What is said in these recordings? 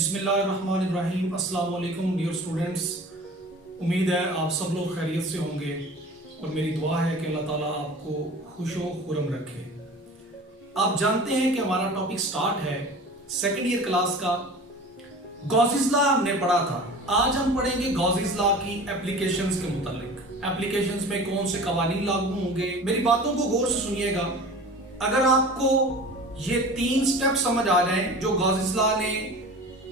बिस्मिल्लाहिर्रहमानिर्रहीम। अस्सलाम वालेकुम डियर स्टूडेंट्स। उम्मीद है आप सब लोग खैरियत से होंगे और मेरी दुआ है कि अल्लाह ताला आपको खुशो खुरम रखे। आप जानते हैं कि हमारा टॉपिक स्टार्ट है सेकेंड ईयर क्लास का। गॉसिस लॉ हमने पढ़ा था, आज हम पढ़ेंगे गॉसिस लॉ की एप्लीकेशंस के मुतालिक। एप्लीकेशंस में कौन से कवानीन लागू होंगे, मेरी बातों को गौर से सुनिएगा। अगर आपको ये 3 स्टेप समझ आ जाए जो गॉसिस लॉ ने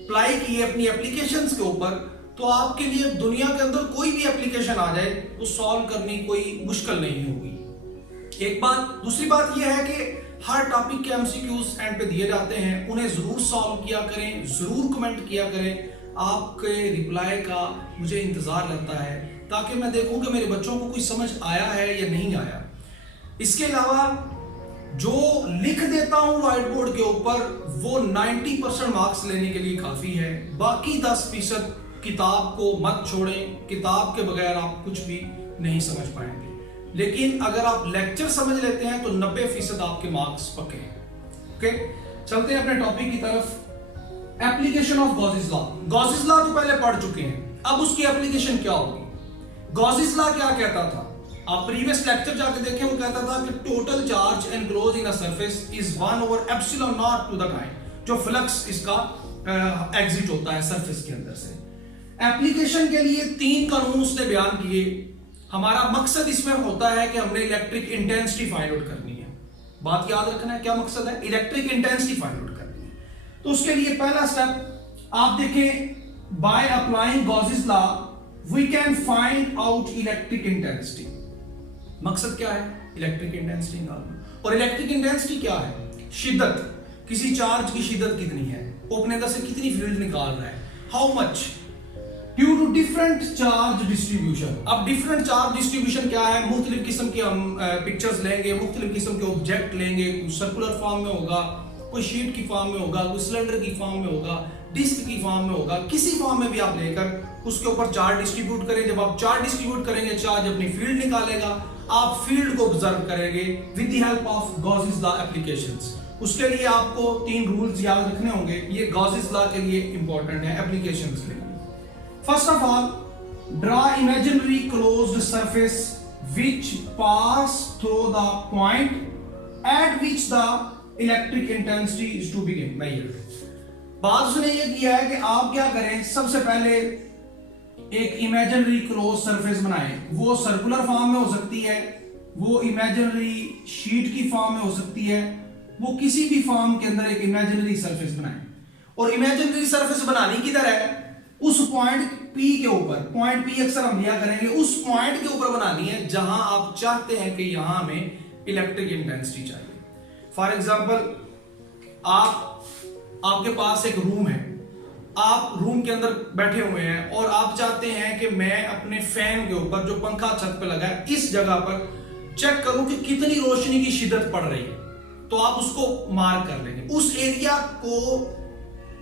अप्लाई की है अपनी एप्लीकेशंस के ऊपर, तो आपके लिए दुनिया के अंदर कोई भी एप्लीकेशन आ जाए वो सॉल्व करनी कोई मुश्किल नहीं होगी। एक बात। दूसरी बात यह है कि हर टॉपिक के एमसीक्यूज एंड पे दिए जाते हैं, उन्हें जरूर सॉल्व किया करें, जरूर कमेंट किया करें। आपके रिप्लाई का मुझे इंतजार रहता है ताकि मैं देखूं कि मेरे बच्चों को कुछ समझ आया है या नहीं आया। इसके अलावा जो लिख देता हूं व्हाइट बोर्ड के ऊपर वो 90% मार्क्स लेने के लिए काफी है। बाकी 10% किताब को मत छोड़ें, किताब के बगैर आप कुछ भी नहीं समझ पाएंगे। लेकिन अगर आप लेक्चर समझ लेते हैं तो 90% आपके मार्क्स पक्के हैं। ओके, चलते हैं अपने टॉपिक की तरफ। Application of Gauss's law. Gauss's law तो पहले पढ़ चुके हैं, अब उसकी एप्लीकेशन क्या होगी। गॉसिस लॉ क्या कहता था, आप प्रीवियस लेक्चर जाके देखें, वो कहता था कि total charge enclose in a surface is 1/ε0 to the time, जो फ्लक्स इसका एग्जिट होता है सरफेस के अंदर से। एप्लीकेशन के लिए 3 कानून उसने बयान किए। हमारा मकसद इसमें होता है कि हमने इलेक्ट्रिक इंटेंसिटी फाइंड आउट करनी है। बात याद रखना है, क्या मकसद है, इलेक्ट्रिक इंटेंसिटी फाइंड आउट करनी है। तो उसके लिए पहला स्टेप आप देखें, by applying Gauss's law we can find out electric intensity. मकसद क्या है, इलेक्ट्रिक इंटेंसिटी निकालना। और इलेक्ट्रिक इंटेंसिटी क्या है, शिद्दत, किसी चार्ज की शिद्दत कितनी है, वो अपने अंदर से कितनी फील्ड निकाल रहा है, how much due to different charge distribution. अब डिफरेंट चार्ज डिस्ट्रीब्यूशन क्या है, मुख्तलिफ किस्म के हम पिक्चर्स लेंगे, मुख्तलिफ किस्म के ऑब्जेक्ट लेंगे, कोई सर्कुलर फॉर्म में होगा, कोई शीट की फॉर्म में होगा, कोई सिलेंडर की फॉर्म में होगा, डिस्क की फॉर्म में होगा, किसी फॉर्म में भी आप लेकर उसके ऊपर चार्ज डिस्ट्रीब्यूट करें। जब आप चार्ज डिस्ट्रीब्यूट करेंगे, चार्ज अपनी फील्ड निकालेगा, आप फील्ड को ऑब्जर्व करेंगे with the help of Gauss's law applications. उसके लिए आपको 3 रूल्स याद रखने होंगे, ये गॉसिस लॉ के लिए इंपॉर्टेंट है एप्लीकेशंस के लिए। First of all, draw imaginary closed surface which pass through the point at which the electric intensity is to be measured. बात उसने ये किया है कि आप क्या करें, सबसे पहले एक इमेजिनरी क्लोज सरफेस बनाएं। वो सर्कुलर फॉर्म में हो सकती है, वो इमेजिनरी शीट की फॉर्म में हो सकती है, वो किसी भी फॉर्म के अंदर एक इमेजिनरी सरफेस बनाएं। और इमेजिनरी सरफेस बनानी किधर है, उस पॉइंट P के ऊपर। पॉइंट P अक्सर हम लिया करेंगे, उस पॉइंट के ऊपर बनानी है जहां आप चाहते हैं कि यहां हमें इलेक्ट्रिक इंटेंसिटी चाहिए। फॉर एग्जाम्पल, आपके पास एक रूम है, आप रूम के अंदर बैठे हुए हैं और आप चाहते हैं कि मैं अपने फैन के ऊपर, जो पंखा छत पे लगा है, इस जगह पर चेक करूं कि कितनी रोशनी की शिद्दत पड़ रही है। तो आप उसको मार्क कर लेंगे, उस एरिया को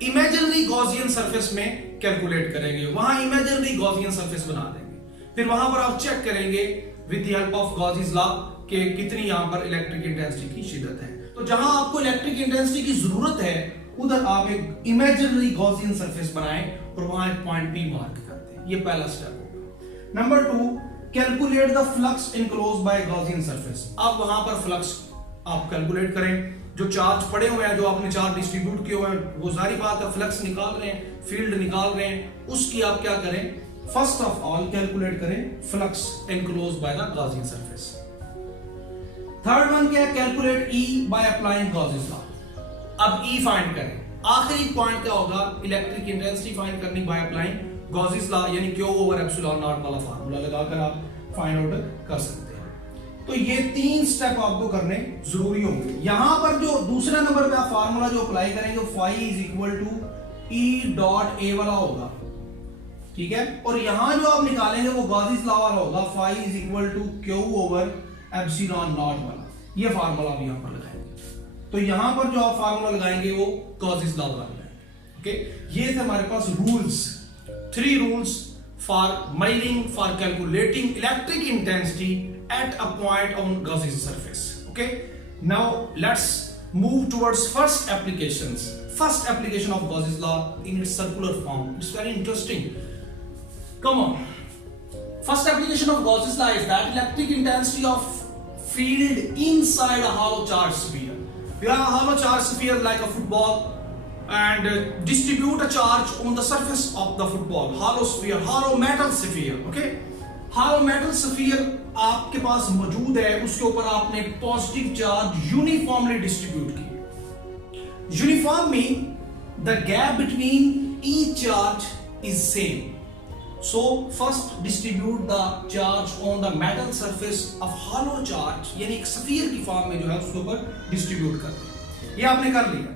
इमेजिनरी गॉसियन सरफेस में कैलकुलेट करेंगे, वहां इमेजिनरी गॉसियन सरफेस बना देंगे। फिर वहां पर आप चेक करेंगे with the help of Gauss's law कि कितनी यहां पर इलेक्ट्रिक इंटेंसिटी की शिद्दत है। तो जहां आपको इलेक्ट्रिक इंटेंसिटी की जरूरत है उधर आप एक इमेजिनरी गॉसियन सरफेस बनाएं और वहां एक पॉइंट P मार्क करते हैं। ये पहला स्टेप होगा। Number 2, calculate the flux enclosed bye Gaussian surface. अब वहां पर फ्लक्स आप कैलकुलेट करें, जो चार्ज पड़े हुए हैं, जो आपने चार्ज डिस्ट्रीब्यूट किए हुए हैं, वो सारी बात है, फ्लक्स निकाल रहे हैं, फील्ड निकाल रहे हैं, उसकी आप क्या करें, फर्स्ट ऑफ ऑल कैलकुलेट करें flux enclosed by the Gaussian surface. Third one क्या है, calculate E by applying Gauss's law. अब E फाइंड करें। आखिरी पॉइंट क्या होगा, इलेक्ट्रिक इंटेंसिटी फाइंड करनी बाय अप्लाइंग गॉसिस लॉ, यानी Q/ε0 वाला फार्मूला लगाकर आप फाइंड आउट कर सकते हैं। तो ये 3 स्टेप आपको करने जरूरी होंगे। यहां पर जो दूसरे नंबर पे आप फार्मूला जो अप्लाई करेंगे वो phi = E.A वाला होगा, ठीक है। और यहां जो आप निकालेंगे वो गॉसिस लॉ वाला होगा, phi = Q/ε0 वाला। ये फार्मूला आप यहां पर लगाएंगे। तो यहां पर जो आप फार्मूला लगाएंगे वो गॉसिस लॉ वाला लगाएंगे। ओके, ये थे हमारे पास rules, 3 rules for measuring, for calculating electric intensity at a point on Gaussian surface. Okay, now let's move towards first applications. first application of Gauss's law in its circular form. It's very interesting. Come on. First application of Gauss's law is that electric intensity of field inside a hollow charge sphere. You have a hollow charge sphere like a football and distribute a charge on the surface of the football. Hollow sphere, hollow metal sphere. Okay? Hollow metal sphere आपके पास मौजूद है, उसके ऊपर आपने positive charge uniformly distribute किया. Uniform mean the gap between each charge is same. So first distribute the charge on the metal surface of hollow charge, यानी एक sphere की फॉर्म में जो है उसके ऊपर डिस्ट्रीब्यूट कर दिया. ये आपने कर लिया.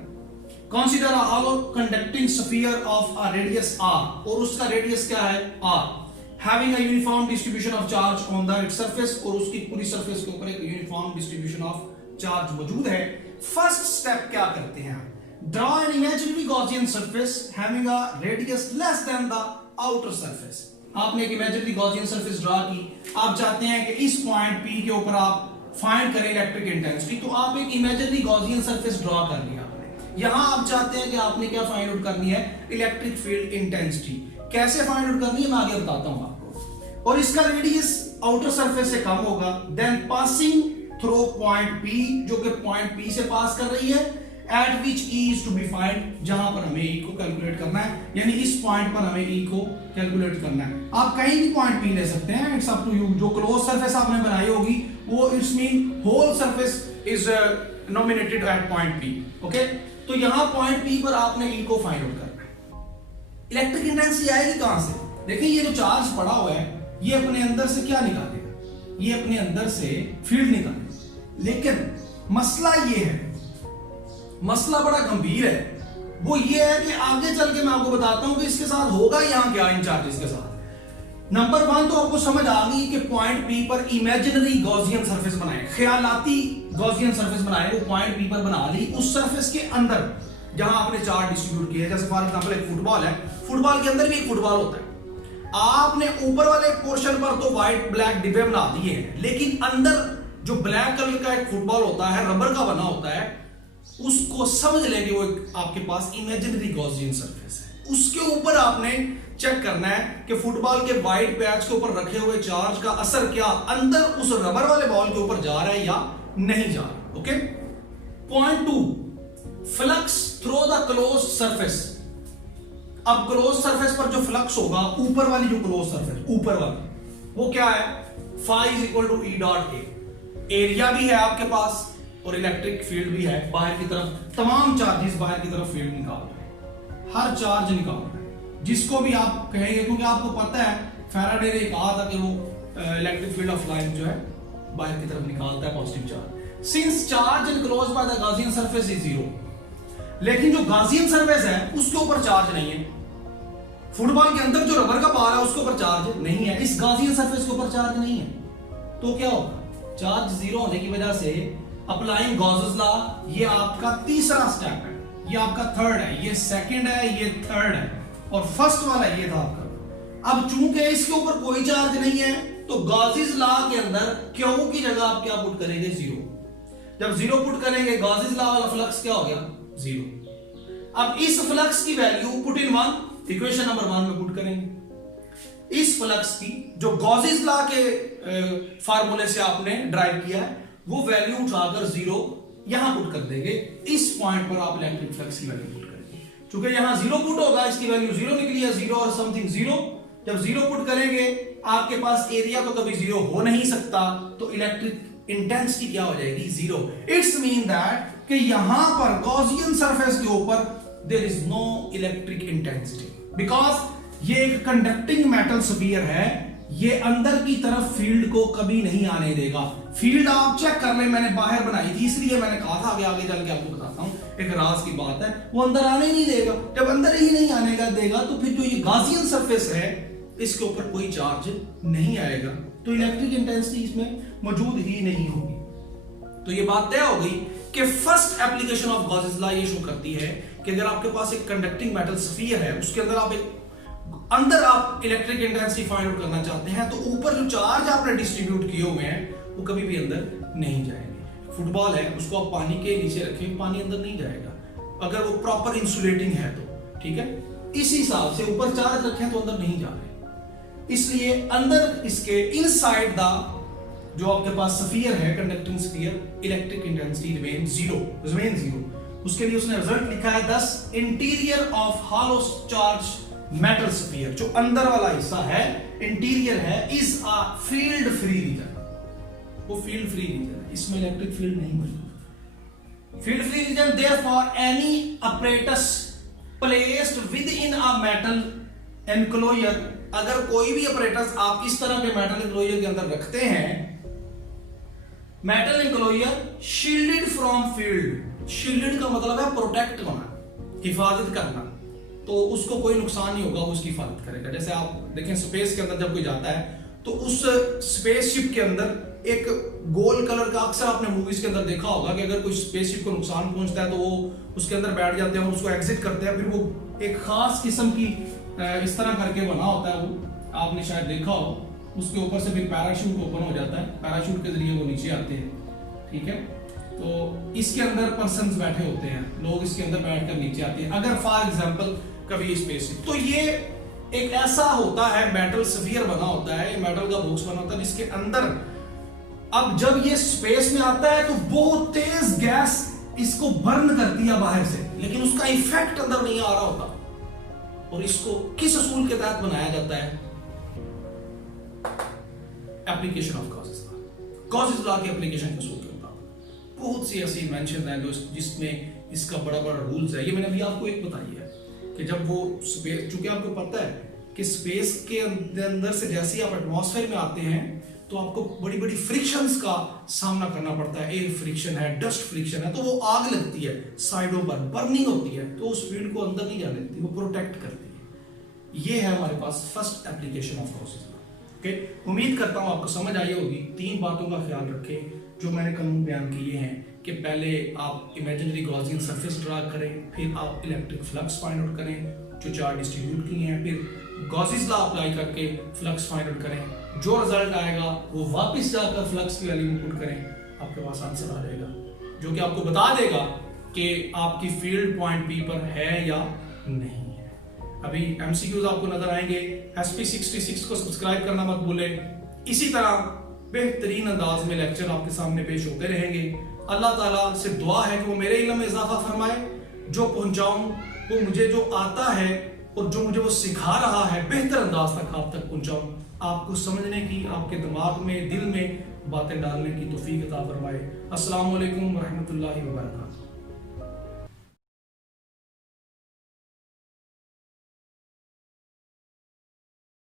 Consider a hollow conducting sphere of a radius r, और उसका रेडियस क्या है r, having a uniform distribution of charge on the its surface, और उसकी पूरी सरफेस के ऊपर एक यूनिफॉर्म डिस्ट्रीब्यूशन ऑफ चार्ज मौजूद है. फर्स्ट स्टेप क्या करते हैं? Draw an imaginary Gaussian surface having a radius less than the outer surface. आपने एक इमेजिनरी गॉसियन सरफेस ड्रा की. आप चाहते हैं कि इस पॉइंट P के ऊपर आप फाइंड करें इलेक्ट्रिक इंटेंसिटी, तो आप एक इमेजिनरी गॉसियन सरफेस ड्रा कर लिया आपने. यहां आप चाहते हैं कि आपने क्या फाइंड आउट करनी है? Electric field intensity. कैसे फाइंड आउट करनी है मैं आगे बताता हूं आपको. और इसका रेडियस आउटर सरफेस से कम होगा. Then passing through point P, जो कि पॉइंट P से पास कर रही है, at which E is to be find, जहां पर हमें E को कैलकुलेट करना है, यानी इस पॉइंट पर हमें E को कैलकुलेट करना है. आप कहीं भी पॉइंट P ले सकते हैं, इट्स अप टू यू. जो क्लोज सरफेस आपने बनाई होगी वो it's mean whole surface is nominated at point P. Okay, तो यहां पॉइंट P पर आपने E को फाइंड आउट करना है. इलेक्ट्रिक इंटेंसिटी आएगी कहां से? देखिए ये जो चार्ज पड़ा हुआ है ये अपने अंदर से क्या निकालेगा? ये अपने अंदर से फील्ड निकालेगा. लेकिन मसला ये है, मसला बड़ा गंभीर है. वो ये है कि आगे चल के मैं आपको बताता हूं कि इसके साथ होगा यहां क्या इन चार्जेस के साथ. नंबर 1 तो आपको समझ आ गई कि पॉइंट P पर इमेजिनरी गॉसियन सरफेस बनाए, ख्यालाती गॉसियन सरफेस बनाए. वो पॉइंट P पर बना ली. उस सरफेस के अंदर जहां आपने चार्ज डिस्ट्रीब्यूट किया है, जैसे फॉर एग्जांपल एक फुटबॉल है, फुटबॉल के अंदर भी एक फुटबॉल होता है. आपने ऊपर वाले पोर्शन पर तो व्हाइट ब्लैक डिब्बे बना दिए हैं, लेकिन अंदर जो ब्लैक कलर का एक फुटबॉल होता है, रबर का बना होता है, उसको समझ लेंगे वो आपके पास इमेजिनरी गॉसियन सरफेस है. उसके ऊपर आपने चेक करना है कि फुटबॉल के वाइट पैच के ऊपर रखे हुए चार्ज का असर क्या अंदर उस रबर वाले बॉल के ऊपर जा रहा है या नहीं जा रहा. Okay. Point 2, flux through the close surface. अब क्लोज सरफेस पर जो फ्लक्स होगा, ऊपर वाली जो क्लोज सरफेस ऊपर वाली, वो क्या है? phi is equal to E dot A. Area भी है आपके पास और इलेक्ट्रिक फील्ड भी है. बाहर की तरफ तमाम चार्जेस बाहर की तरफ फील्ड निकाल रहे हैं, हर चार्ज निकाल रहे हैं, जिसको भी आप कहेंगे, क्योंकि आपको पता है फैराडे ने कहा था कि वो इलेक्ट्रिक फील्ड ऑफ लाइन जो है बाहर की तरफ निकालता है positive charge. Since charge enclosed by the Gaussian surface is zero. लेकिन जो गॉसियन सरफेस है उसके ऊपर चार्ज नहीं है. फुटबॉल के अंदर जो रबर का बार है उसके ऊपर चार्ज नहीं है, इस गॉसियन सरफेस के ऊपर चार्ज नहीं है. तो क्या होगा? चार्ज जीरो होने की वजह से अप्लाइंग गॉसेस लॉ, ये आपका तीसरा स्टेप है, ये आपका थर्ड है, ये सेकंड है, ये थर्ड है, और फर्स्ट वाला ये था आपका. अब चूंकि इसके ऊपर कोई चार्ज नहीं है तो गॉसेस लॉ के अंदर क्यू की जगह आप क्या पुट करेंगे? जीरो. जब जीरो पुट करेंगे गॉसेस लॉ वाला फ्लक्स क्या हो गया? जीरो. अब इस फ्लक्स की value put in 1, equation number 1 में पुट करेंगे. इस फ्लक्स की जो गॉसेस लॉ के फार्मूले से आपने ड्राइव किया है वो वैल्यू उठाकर जीरो यहां पुट कर देंगे. इस पॉइंट पर आप इलेक्ट्रिक फ्लक्स की वैल्यू पुट करेंगे. क्योंकि यहां जीरो पुट होगा, इसकी वैल्यू जीरो निकली है, जीरो और समथिंग जीरो. जब जीरो पुट करेंगे आपके पास एरिया तो कभी जीरो हो नहीं सकता, तो इलेक्ट्रिक इंटेंसिटी क्या हो जाएगी? जीरो. इट्स मीन दैट कि यहां पर गॉसियन सरफेस के ऊपर there is no electric intensity, because ये एक कंडक्टिंग मेटल स्फीयर है, ये अंदर की तरफ फील्ड को कभी नहीं आने देगा. फील्ड आप चेक कर ले, मैंने बाहर बनाई थी इसलिए मैंने कहा था आगे चल के आपको बताता हूं, एक राज की बात है, वो अंदर आने नहीं देगा. जब अंदर ही नहीं आने का देगा तो फिर जो ये गॉसियन सरफेस है इसके ऊपर कोई चार्ज नहीं आएगा, तो इलेक्ट्रिक इंटेंसिटी इसमें मौजूद ही नहीं होगी. तो ये बात तय हो गई कि first application of Gauss's law ये शो करती है कि अगर आपके पास एक कंडक्टिंग मेटल स्फीयर है, उसके अंदर आप इलेक्ट्रिक इंटेंसिटी फाइंड आउट करना चाहते हैं, तो ऊपर जो चार्ज आपने डिस्ट्रीब्यूट किए हुए हैं वो कभी भी अंदर नहीं जाएंगे. फुटबॉल है, उसको आप पानी के नीचे रखें, पानी अंदर नहीं जाएगा. अगर वो प्रॉपर इंसुलेटिंग है तो, ठीक है। इस हिसाब से ऊपर चार्ज रखें तो अंदर नहीं जा रहे, इसलिए अंदर इसके इनसाइड द जो आपके पास स्फीयर है, conducting sphere, electric intensity remain zero. उसके लिए उसने रिजल्ट लिखा है 10 interior of hollow charge metal sphere, जो अंदर वाला हिस्सा है, इंटीरियर है, is a field free region. वो फील्ड फ्री रीजन है, इसमें इलेक्ट्रिक फील्ड नहीं मौजूद। Field free region therefore any apparatus placed within a metal enclosure, अगर कोई भी apparatus आप इस तरह के मेटल एनक्लोजर के अंदर रखते हैं, metal enclosure shielded from field, shielded का मतलब है प्रोटेक्ट होना, हिफाजत करना, तो उसको कोई नुकसान नहीं होगा, वो उसकी हिफाजत करेगा। जैसे आप देखें स्पेस के अंदर जब कोई जाता है तो उस स्पेसशिप के अंदर एक गोल कलर का, अक्सर आपने मूवीज के अंदर देखा होगा कि अगर कोई स्पेसशिप को नुकसान पहुंचता है तो वो उसके अंदर बैठ जाते हैं, उसको एग्जिट करते हैं, फिर वो एक खास किस्म की इस तरह करके बना होता है, वो आपने शायद देखा हो, उसके ऊपर से फिर पैराशूट ओपन हो जाता है, पैराशूट के जरिए वो नीचे आते हैं, ठीक है। तो इसके अंदर पर्सन्स बैठे होते हैं, लोग इसके अंदर बैठकर नीचे आते हैं, अगर फॉर एग्जांपल कभी स्पेसशिप, तो ये एक ऐसा होता है, मेटल स्फीयर बना होता है, मेटल का बॉक्स बना होता है जिसके अंदर अब जब ये स्पेस में आता है तो बहुत तेज गैस इसको बर्न करती है बाहर से, लेकिन उसका इफेक्ट अंदर नहीं आ रहा होता। और इसको किस असूल के तहत बनाया जाता है? Application of Gauss's law, causes law के एप्लीकेशन के असूल के मुताबिक बहुत सी ऐसी इन्वेंशन है जिसमें इसका बड़ा बड़ा रूल्स है। ये मैंने अभी आपको एक बताई है कि जब वो स्पेस, चूंकि आपको पता है कि स्पेस के अंदर से जैसे ही आप एटमॉस्फेयर में आते हैं तो आपको बड़ी बड़ी फ्रिक्शंस का सामना करना पड़ता है, एयर फ्रिक्शन है, डस्ट फ्रिक्शन है, तो वो आग लगती है साइडों पर, बर्निंग होती है, तो उस फील्ड को अंदर नहीं जाने देती, वो प्रोटेक्ट करती है। ये है हमारे पास first application of Gauss's law. Okay, उम्मीद करता हूं आपको समझ आई होगी। 3 बातों का ख्याल रखें जो मैंने कानून बयान किए हैं कि पहले आप इमेजिनरी गॉसियन सरफेस ड्रा करें, फिर आप इलेक्ट्रिक फ्लक्स फाइंड आउट करें जो चार्ज डिस्ट्रीब्यूट किए हैं, फिर गॉसियन लॉ अप्लाई करके फ्लक्स फाइंड आउट करें, जो रिजल्ट आएगा वो वापस जाकर फ्लक्स की वैल्यू इनपुट करें, आपके पास आंसर आ जाएगा जो कि आपको बता देगा कि आपकी फील्ड पॉइंट पी पर है या नहीं है। अभी एमसीक्यूज आपको नजर आएंगे, SP66 को सब्सक्राइब करना मत भूलें। इसी तरह बेहतरीन अंदाज में लेक्चर आपके सामने पेश होते रहेंगे। अल्लाह ताला से दुआ है कि वो मेरे इल्म में इजाफा फरमाए, जो पहुंचाऊं वो मुझे जो आता है और जो मुझे वो सिखा रहा है बेहतर अंदाज तक आप तक पहुंचाऊं, आपको समझने की, आपके दिमाग में, दिल में बातें डालने की तौफीक अता फरमाए। अस्सलाम वालेकुम रहमतुल्लाहि व बरकातहू।